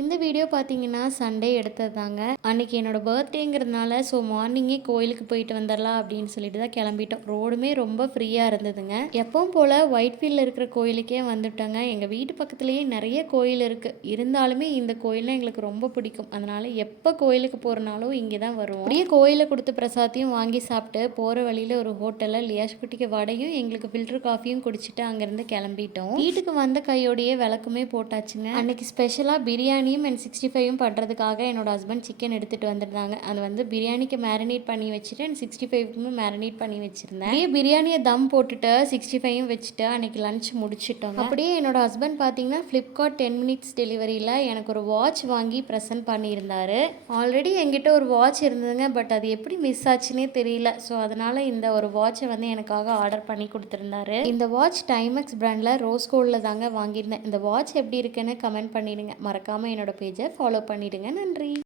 இந்த வீடியோ பார்த்தீங்கன்னா சண்டே எடுத்தது தாங்க. அன்னைக்கு என்னோட பர்த்டேங்கிறதுனால மார்னிங்கே கோயிலுக்கு போயிட்டு வந்துடலாம் அப்படின்னு சொல்லிட்டு தான் கிளம்பிட்டோம். ரோடுமே ரொம்ப ஃப்ரீயாக இருந்ததுங்க. எப்பவும் போல் ஒயிட்ஃபீல்டில் இருக்கிற கோயிலுக்கே வந்துட்டோங்க. எங்கள் வீட்டு பக்கத்துலேயே நிறைய கோயில் இருக்குது. இருந்தாலுமே இந்த கோயில்னால் எங்களுக்கு ரொம்ப பிடிக்கும். அதனால் எப்போ கோயிலுக்கு போகிறனாலும் இங்கே தான் வருவோம். அப்படியே கோயிலில் கொடுத்த பிரசாத்தையும் வாங்கி சாப்பிட்டு போகிற வழியில் ஒரு ஹோட்டலில் லியாஷ் குட்டிக்கு வடையும் எங்களுக்கு ஃபில்டர் காஃபியும் குடிச்சிட்டு அங்கேருந்து கிளம்பிட்டோம். வீட்டுக்கு வந்த கையோடையே விளக்குமே போட்டாச்சுங்க. அன்னைக்கு ஸ்பெஷலாக பிரியாணியும் அண்ட் 65 பண்ணுறதுக்காக என்னோட ஹஸ்பண்ட் சிக்கன் எடுத்துகிட்டு வந்திருந்தாங்க. அது வந்து பிரியாணிக்கு மேரினேட் பண்ணி வச்சுட்டு அண்ட் 65க்குமே மேரினேட் பண்ணி வச்சுருந்தேன். அப்படியே பிரியாணியை தம் போட்டுட்டு 65 வச்சுட்டு அன்றைக்கி லஞ்ச் முடிச்சிட்டோங்க. அப்படியே என்னோட ஹஸ்பண்ட் பார்த்தீங்கன்னா ஃப்ளிப்கார்ட் 10 மினிட்ஸ் டெலிவரியில் எனக்கு ஒரு வாட்ச் வாங்கி ப்ரெசென்ட் பண்ணியிருந்தார். ஆல்ரெடி என்கிட்ட ஒரு வாட்ச் இருந்ததுங்க. பட் அது எப்படி மிஸ் ஆச்சுன்னே தெரியல. ஸோ அதனால் இந்த ஒரு வாட்சை வந்து எனக்காக ஆர்டர் பண்ணி கொடுத்துருந்தாரு. இந்த வாட்ச் டைமெக்ஸ் பிராண்டில் ரோஸ் கோல்டில் தாங்க வாங்கியிருந்தேன். இந்த வாட்ச் எப்படி இருக்குன்னு கமெண்ட் பண்ணிடுங்க. மறக்காமல் என்னோட பேஜை ஃபாலோ பண்ணிடுங்க. நன்றி.